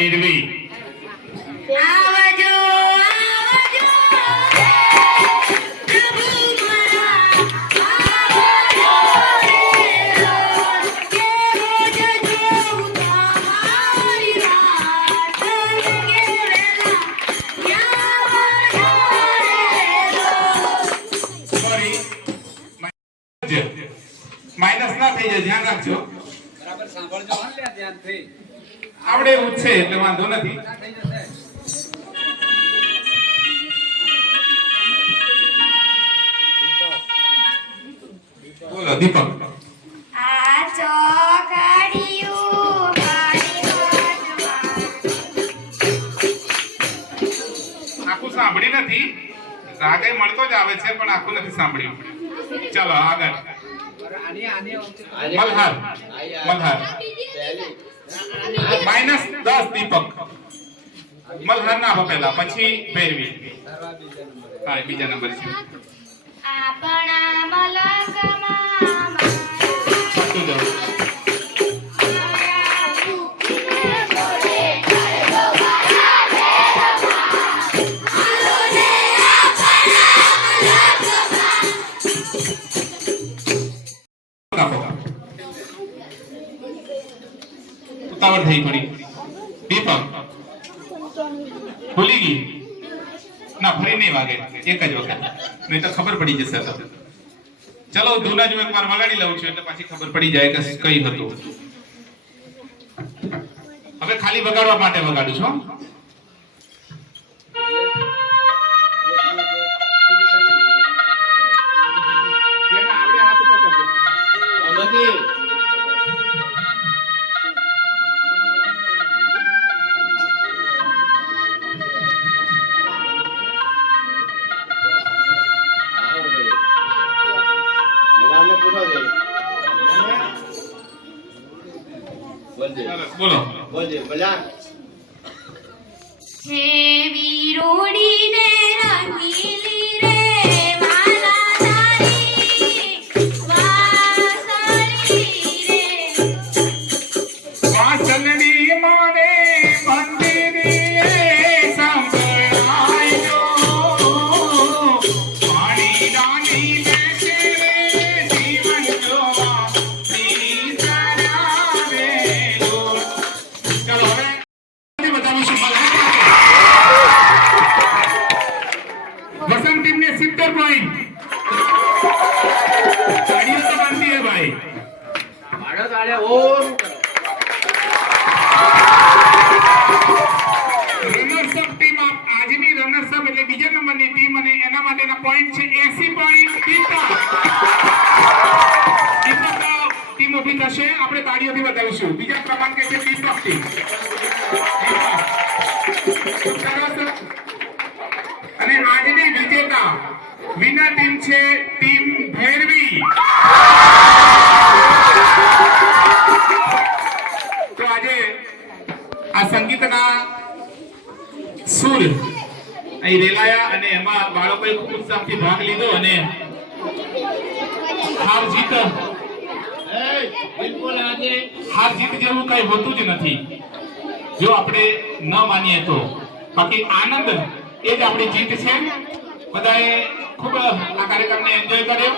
ભૈરવી આવજો માઇનસ ના થઈ જાય, ધ્યાન રાખજો. બરાબર સાંભળજો હો, લે ધ્યાનથી. આવડે એવું છે એટલે વાંધો નથી. થઈ જશે. બોલો દીપક. આ ચોકડીયું આખું સાંભળી નથી, રાગે મળતો જ આવે છે પણ આખું નથી સાંભળ્યું. ચાલો આગળ. મલ્હાર મલ્હાર -10 દીપક. મલ્હાર ના આપો પહેલા, પછી ભૈરવી. હા બીજા નંબર છે. આપણા મલકમાં સાચું જવાબ. ઉતાવળ થઈ પડી. દીપક ભૂલી ગઈ ના, ફરી નહીં વાગે, એક જ વખત, નહીં તો ખબર પડી જશે. ચલો ધૂના જો એકવાર વગાડી લઉં છું એટલે પછી ખબર પડી જાય કે કઈ હતું. હવે ખાલી વગાડવા માટે વગાડું છું. જેને આવડે હાથ ઉપર કરજો. બોલો. હે વીરોડીને રંગીલી રે માલા તારી વાસળી રે વાસણની માને બંદીની સંભળાયો પાણી રાની બેસે જીવન જોવા ની સરાવે લો. ચાલો હવે બતાવીશું. वसंत टीम ने 70 पॉइंट. ताड़ियों तो बनती है भाई. મારો તાળે ઓમ રનર્સ અપ ટીમ આજની રનર્સ અપ એટલે બીજા નંબરની ટીમ અને એના માટેના પોઈન્ટ છે 80 પોઈન્ટ. દીપક ટીમ ઊભી થશે, આપણે તાળીઓથી બતાવીશું. બીજા ક્રમાંકે છે દીપક ટીમ. સરસ. અને આજની વિજેતા વિનર ટીમ છે ટીમ ભૈરવી. તો આજે આ સંગીતના સુર અહીં રેલાયા અને એમાં બાળકોએ ખૂબ ઉત્સાહથી ભાગ લીધો અને હાર જીત જેવું કઈ હોતું જ નથી જો આપણે ન માનીએ તો. બાકી આનંદ એ જ આપણી જીત છે. બધાએ ખૂબ આ કાર્યક્રમને એન્જોય કર્યો.